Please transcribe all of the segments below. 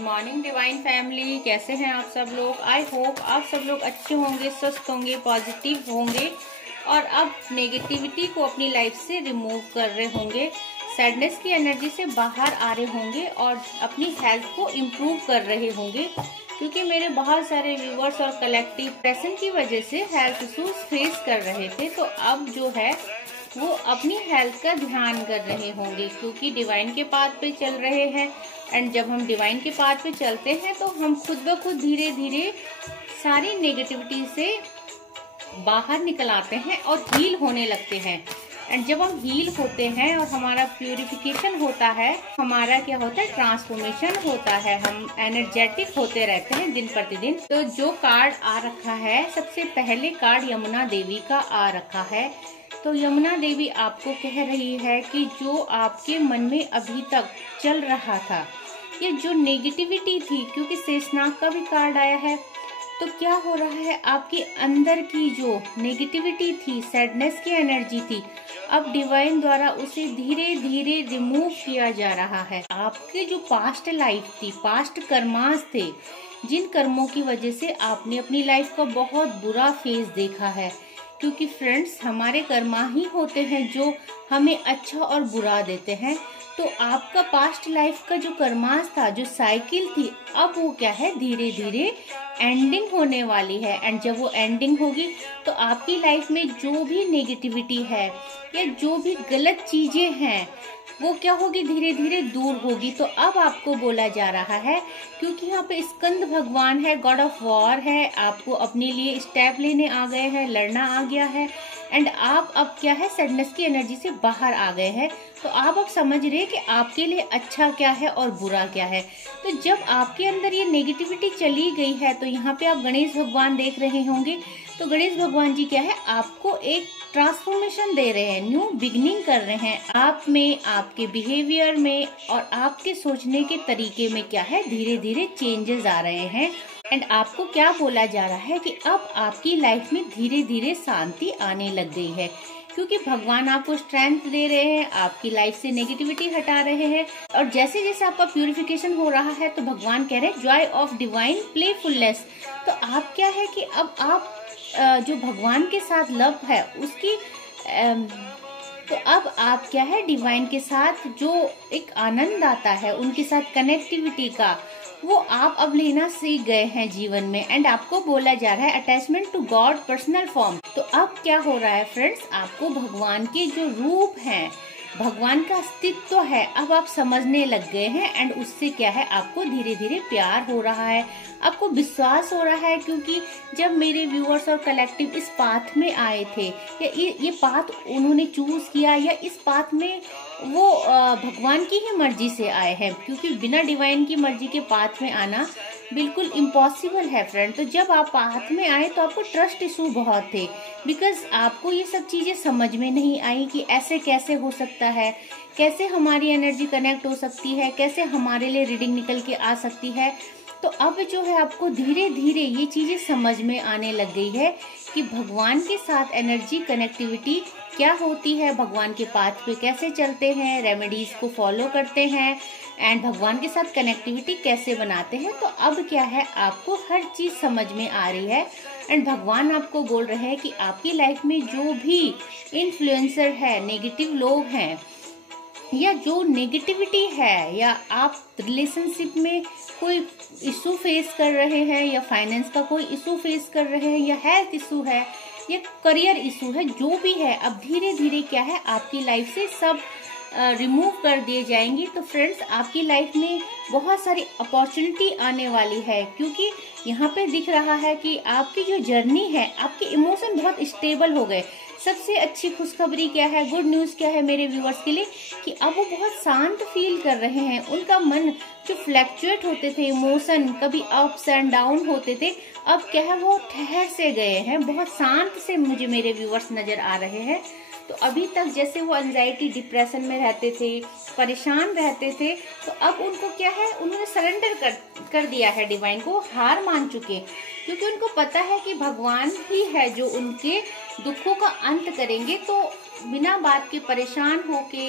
Morning divine family, कैसे हैं आप सब लोग। आई होप आप सब लोग अच्छे होंगे, स्वस्थ होंगे, पॉजिटिव होंगे और अब नेगेटिविटी को अपनी लाइफ से रिमूव कर रहे होंगे, सैडनेस की एनर्जी से बाहर आ रहे होंगे और अपनी हेल्थ को इम्प्रूव कर रहे होंगे। क्योंकि मेरे बहुत सारे व्यूवर्स और कलेक्टिव डिप्रेशन की वजह से हेल्थ इश्यूज फेस कर रहे थे, तो अब जो है वो अपनी हेल्थ का ध्यान कर रहे होंगे क्योंकि डिवाइन के पाथ पे चल रहे हैं। एंड जब हम डिवाइन के पाथ पे चलते हैं तो हम खुद ब खुद धीरे धीरे सारी नेगेटिविटी से बाहर निकल आते हैं और हील होने लगते हैं। एंड जब हम हील होते हैं और हमारा प्यूरिफिकेशन होता है, हमारा क्या होता है, ट्रांसफॉर्मेशन होता है, हम एनर्जेटिक होते रहते हैं दिन प्रतिदिन। तो जो कार्ड आ रखा है, सबसे पहले कार्ड यमुना देवी का आ रखा है। तो यमुना देवी आपको कह रही है कि जो आपके मन में अभी तक चल रहा था, ये जो नेगेटिविटी थी, क्योंकि शेषनाग का भी कार्ड आया है, तो क्या हो रहा है, आपके अंदर की जो नेगेटिविटी थी, सैडनेस की एनर्जी थी, अब डिवाइन द्वारा उसे धीरे धीरे रिमूव किया जा रहा है। आपके जो पास्ट लाइफ थी, पास्ट कर्मास थे, जिन कर्मों की वजह से आपने अपनी लाइफ का बहुत बुरा फेज देखा है, क्योंकि फ्रेंड्स हमारे कर्मा ही होते हैं जो हमें अच्छा और बुरा देते हैं। तो आपका पास्ट लाइफ का जो कर्मास था, जो साइकिल थी, अब वो क्या है, धीरे धीरे एंडिंग होने वाली है। एंड जब वो एंडिंग होगी तो आपकी लाइफ में जो भी नेगेटिविटी है या जो भी गलत चीजें हैं वो क्या होगी, धीरे धीरे दूर होगी। तो अब आपको बोला जा रहा है, क्योंकि यहाँ पे स्कंद भगवान है, गॉड ऑफ वॉर है, आपको अपने लिए स्टेप लेने आ गए हैं, लड़ना आ गया है। एंड आप अब क्या है, सैडनेस की एनर्जी से बाहर आ गए हैं। तो आप अब समझ रहे हैं कि आपके लिए अच्छा क्या है और बुरा क्या है। तो जब आपके अंदर ये नेगेटिविटी चली गई है, तो यहाँ पे आप गणेश भगवान देख रहे होंगे। तो गणेश भगवान जी क्या है, आपको एक ट्रांसफॉर्मेशन दे रहे हैं, न्यू बिगनिंग कर रहे हैं आप में, आपके बिहेवियर में और आपके सोचने के तरीके में क्या है, धीरे धीरे चेंजेस आ रहे हैं। एंड आपको क्या बोला जा रहा है कि अब आपकी लाइफ में धीरे धीरे शांति आने लग गई है, क्योंकि भगवान आपको स्ट्रेंथ दे रहे हैं, आपकी लाइफ से नेगेटिविटी हटा रहे हैं। और जैसे जैसे आपका प्यूरिफिकेशन हो रहा है, तो भगवान कह रहे हैं जॉय ऑफ डिवाइन प्लेफुलनेस। तो आप क्या है कि अब आप जो भगवान के साथ लव है उसकी तो अब आप क्या है, डिवाइन के साथ जो एक आनंद आता है, उनके साथ कनेक्टिविटी का, वो आप अब लेना सीख गए हैं जीवन में। एंड आपको बोला जा रहा है attachment to God personal form. तो अब क्या हो रहा है फ्रेंड्स, आपको भगवान के जो रूप हैं, भगवान का अस्तित्व है, अब आप समझने लग गए हैं। एंड उससे क्या है, आपको धीरे धीरे प्यार हो रहा है, आपको विश्वास हो रहा है। क्योंकि जब मेरे व्यूअर्स और कलेक्टिव इस पाथ में आए थे, या ये पाथ उन्होंने चूज किया, या इस पाथ में वो भगवान की ही मर्जी से आए हैं, क्योंकि बिना डिवाइन की मर्जी के पाथ में आना बिल्कुल इम्पॉसिबल है फ्रेंड। तो जब आप पाथ में आए तो आपको ट्रस्ट इशू बहुत थे, बिकॉज आपको ये सब चीजें समझ में नहीं आई कि ऐसे कैसे हो सकता है, कैसे हमारी एनर्जी कनेक्ट हो सकती है, कैसे हमारे लिए रीडिंग निकल के आ सकती है। तो अब जो है आपको धीरे धीरे ये चीजें समझ में आने लग गई है कि भगवान के साथ एनर्जी कनेक्टिविटी क्या होती है, भगवान के पाथ पे कैसे चलते हैं, रेमेडीज को फॉलो करते हैं एंड भगवान के साथ कनेक्टिविटी कैसे बनाते हैं। तो अब क्या है, आपको हर चीज समझ में आ रही है। एंड भगवान आपको बोल रहे हैं कि आपकी लाइफ में जो भी इन्फ्लुएंसर है, नेगेटिव लोग हैं, या जो नेगेटिविटी है, या आप रिलेशनशिप में कोई इशू फेस कर रहे हैं, या फाइनेंस का कोई इशू फेस कर रहे हैं, या हेल्थ इशू है, या करियर इशू है, जो भी है, अब धीरे धीरे क्या है, आपकी लाइफ से सब रिमूव कर दिए जाएंगी। तो फ्रेंड्स आपकी लाइफ में बहुत सारी अपॉर्चुनिटी आने वाली है, क्योंकि यहाँ पे दिख रहा है कि आपकी जो जर्नी है, आपके इमोशन बहुत स्टेबल हो गए। सबसे अच्छी खुशखबरी क्या है, गुड न्यूज क्या है मेरे व्यूअर्स के लिए, कि अब वो बहुत शांत फील कर रहे हैं। उनका मन जो फ्लैक्चुएट होते थे, इमोशन कभी अप्स एंड डाउन होते थे, अब क्या है, वो ठहर से गए हैं, बहुत शांत से मुझे मेरे व्यूअर्स नजर आ रहे हैं। तो अभी तक जैसे वो एंजाइटी डिप्रेशन में रहते थे, परेशान रहते थे, तो अब उनको क्या है, उन्होंने सरेंडर कर दिया है डिवाइन को, हार मान चुके, क्योंकि उनको पता है कि भगवान ही है जो उनके दुखों का अंत करेंगे। तो बिना बात के परेशान होके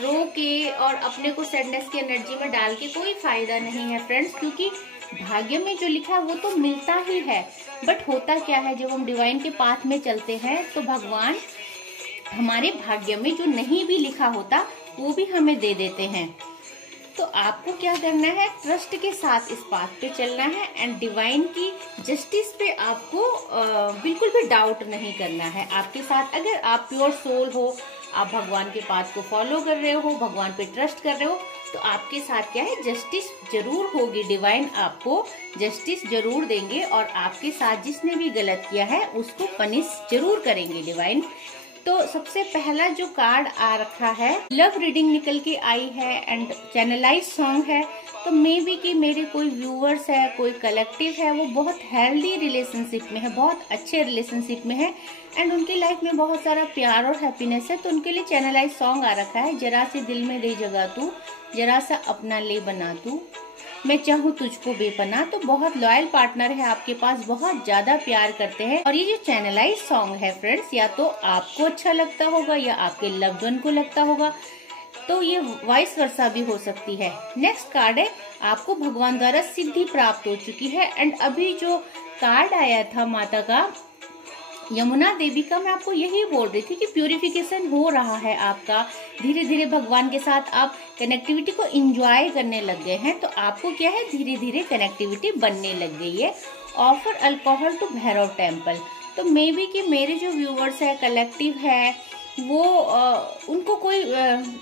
रो के और अपने को सैडनेस की एनर्जी में डाल के कोई फायदा नहीं है फ्रेंड्स, क्योंकि भाग्य में जो लिखा है वो तो मिलता ही है। बट होता क्या है, जब हम डिवाइन के पाथ में चलते हैं तो भगवान हमारे भाग्य में जो नहीं भी लिखा होता वो भी हमें दे देते हैं। तो आपको क्या करना है, ट्रस्ट के साथ इस पाथ पे चलना है एंड डिवाइन की जस्टिस पे आपको बिल्कुल भी डाउट नहीं करना है। आपके साथ अगर आप प्योर सोल हो, आप भगवान के पाथ को फॉलो कर रहे हो, भगवान पे ट्रस्ट कर रहे हो, तो आपके साथ क्या है, जस्टिस जरूर होगी। डिवाइन आपको जस्टिस जरूर देंगे और आपके साथ जिसने भी गलत किया है उसको पनिश जरूर करेंगे डिवाइन। तो सबसे पहला जो कार्ड आ रखा है, लव रीडिंग निकल के आई है एंड चैनलाइज सॉन्ग है। तो मे बी कि मेरे कोई व्यूअर्स है, कोई कलेक्टिव है, वो बहुत हेल्दी रिलेशनशिप में है, बहुत अच्छे रिलेशनशिप में है एंड उनकी लाइफ में बहुत सारा प्यार और हैप्पीनेस है। तो उनके लिए चैनलाइज सॉन्ग आ रखा है, जरा से दिल में दे जगह तू, जरा सा अपना ले बना तू, मैं चाहूँ तुझको बेपनाह। तो बहुत लॉयल पार्टनर है आपके पास, बहुत ज्यादा प्यार करते हैं। और ये जो चैनलाइज सॉन्ग है फ्रेंड्स, या तो आपको अच्छा लगता होगा या आपके लव्ड वन को लगता होगा, तो ये वाइस वर्सा भी हो सकती है। नेक्स्ट कार्ड है, आपको भगवान द्वारा सिद्धि प्राप्त हो चुकी है एंड अभी जो कार्ड आया था माता का, यमुना देवी का, मैं आपको यही बोल रही थी कि प्यूरिफिकेशन हो रहा है आपका। धीरे धीरे भगवान के साथ आप कनेक्टिविटी को एंजॉय करने लग गए हैं। तो आपको क्या है, धीरे धीरे कनेक्टिविटी बनने लग गई है। Offer alcohol to Bhairav temple. तो मे बी कि मेरे जो व्यूअर्स है, कलेक्टिव है, वो उनको कोई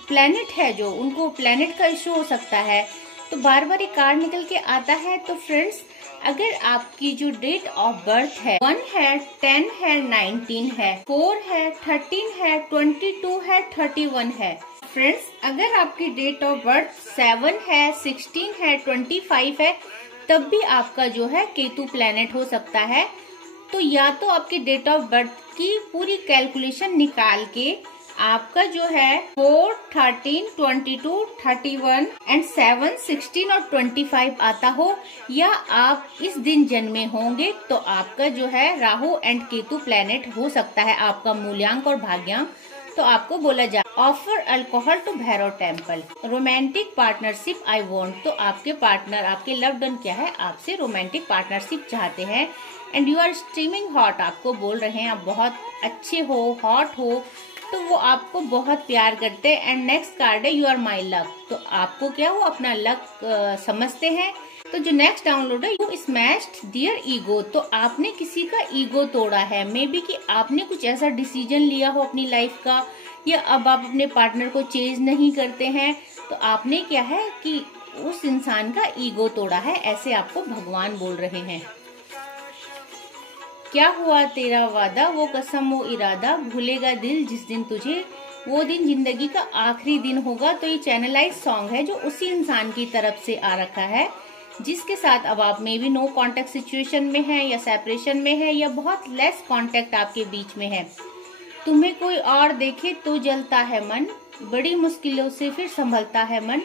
प्लेनेट है जो उनको प्लेनेट का इशू हो सकता है। तो बार बार ये कार्ड निकल के आता है। तो फ्रेंड्स, अगर आपकी जो डेट ऑफ बर्थ है 1 है, 10 है, 19 है, 4 है, 13 है, 22 है, 31 है। फ्रेंड्स, अगर आपकी डेट ऑफ बर्थ 7 है, 16 है, 25 है, तब भी आपका जो है केतु प्लैनेट हो सकता है। तो या तो आपकी डेट ऑफ बर्थ की पूरी कैलकुलेशन निकाल के आपका जो है 4, 13, 22, 31 एंड 7, 16 और 25 आता हो, या आप इस दिन जन्मे होंगे तो आपका जो है राहु एंड केतु प्लैनेट हो सकता है आपका मूल्यांक और भाग्यांक। तो आपको बोला जाए offer alcohol to Bhairav temple. Romantic partnership I want. तो आपके पार्टनर, आपके लव्ड वन क्या है, आपसे रोमांटिक पार्टनरशिप चाहते हैं and you are streaming hot. आपको बोल रहे हैं आप बहुत अच्छे हो, हॉट हो, तो वो आपको बहुत प्यार करते हैं। एंड नेक्स्ट कार्ड है, यू आर माई लक। तो आपको क्या, वो अपना लक समझते हैं। तो जो नेक्स्ट डाउनलोड है, यू स्मैश्ड देयर ईगो। तो आपने किसी का ईगो तोड़ा है। मे बी कि आपने कुछ ऐसा डिसीजन लिया हो अपनी लाइफ का, या अब आप अपने पार्टनर को चेंज नहीं करते हैं। तो आपने क्या है कि उस इंसान का ईगो तोड़ा है, ऐसे आपको भगवान बोल रहे हैं। क्या हुआ तेरा वादा, वो कसम वो इरादा, भूलेगा दिल जिस दिन तुझे, वो दिन जिंदगी का आखिरी दिन होगा। तो ये चैनलाइज सॉन्ग है जो उसी इंसान की तरफ से आ रखा है जिसके साथ अब आप maybe no contact situation में है, या सेपरेशन में है, या बहुत लेस कांटेक्ट आपके बीच में है। तुम्हें कोई और देखे तो जलता है मन, बड़ी मुश्किलों से फिर संभलता है मन।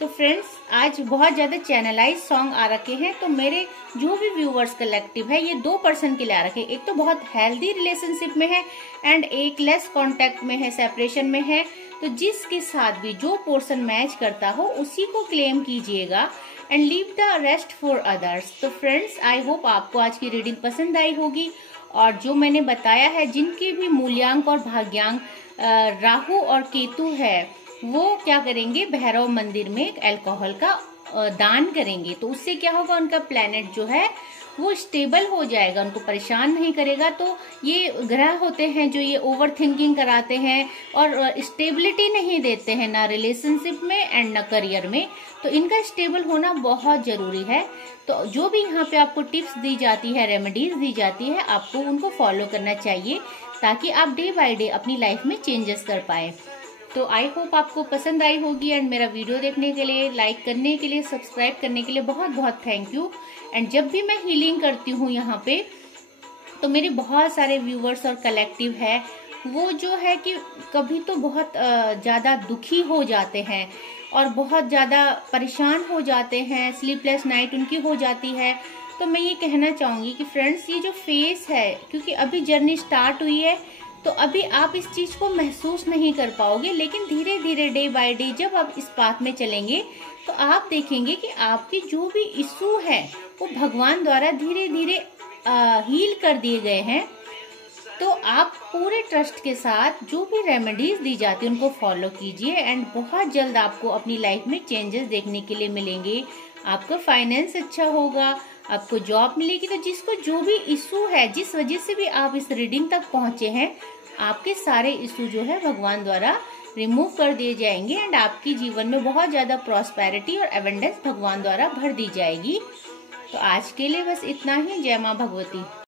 तो फ्रेंड्स, आज बहुत ज्यादा चैनलाइज सॉन्ग आ रखे हैं। तो मेरे जो भी व्यूअर्स कलेक्टिव है, ये 2 पर्सन के लिए आ रखे हैं। एक तो बहुत हेल्दी रिलेशनशिप में है एंड एक लेस कांटेक्ट में है, सेपरेशन में है। तो जिसके साथ भी जो पोर्शन मैच करता हो उसी को क्लेम कीजिएगा and leave the rest for others. तो फ्रेंड्स, आई होप आपको आज की रीडिंग पसंद आई होगी। और जो मैंने बताया है, जिनके भी मूल्यांक और भाग्यांक राहु और केतु है, वो क्या करेंगे, भैरव मंदिर में अल्कोहल का दान करेंगे। तो उससे क्या होगा, उनका प्लेनेट जो है वो स्टेबल हो जाएगा, उनको परेशान नहीं करेगा। तो ये ग्रह होते हैं जो ये ओवर थिंकिंग कराते हैं और स्टेबिलिटी नहीं देते हैं, ना रिलेशनशिप में एंड ना करियर में। तो इनका स्टेबल होना बहुत जरूरी है। तो जो भी यहाँ पे आपको टिप्स दी जाती है, रेमेडीज दी जाती है, आपको उनको फॉलो करना चाहिए ताकि आप डे बाय डे अपनी लाइफ में चेंजेस कर पाए। तो आई होप आपको पसंद आई होगी एंड मेरा वीडियो देखने के लिए, लाइक करने के लिए, सब्सक्राइब करने के लिए बहुत बहुत थैंक यू। एंड जब भी मैं हीलिंग करती हूँ यहाँ पे, तो मेरे बहुत सारे व्यूवर्स और कलेक्टिव है, वो जो है कि कभी तो बहुत ज़्यादा दुखी हो जाते हैं और बहुत ज़्यादा परेशान हो जाते हैं, स्लीपलेस नाइट उनकी हो जाती है। तो मैं ये कहना चाहूँगी कि फ्रेंड्स, ये जो फेस है, क्योंकि अभी जर्नी स्टार्ट हुई है, तो अभी आप इस चीज को महसूस नहीं कर पाओगे, लेकिन धीरे धीरे डे बाय डे जब आप इस पाथ में चलेंगे तो आप देखेंगे कि आपके जो भी इशू है वो भगवान द्वारा धीरे धीरे हील कर दिए गए हैं। तो आप पूरे ट्रस्ट के साथ जो भी रेमेडीज दी जाती है उनको फॉलो कीजिए एंड बहुत जल्द आपको अपनी लाइफ में चेंजेस देखने के लिए मिलेंगे। आपका फाइनेंस अच्छा होगा, आपको जॉब मिलेगी। तो जिसको जो भी इशू है, जिस वजह से भी आप इस रीडिंग तक पहुंचे हैं, आपके सारे इशू जो है भगवान द्वारा रिमूव कर दिए जाएंगे एंड आपकी जीवन में बहुत ज्यादा प्रॉस्पेरिटी और एबंडेंस भगवान द्वारा भर दी जाएगी। तो आज के लिए बस इतना ही। जय माँ भगवती।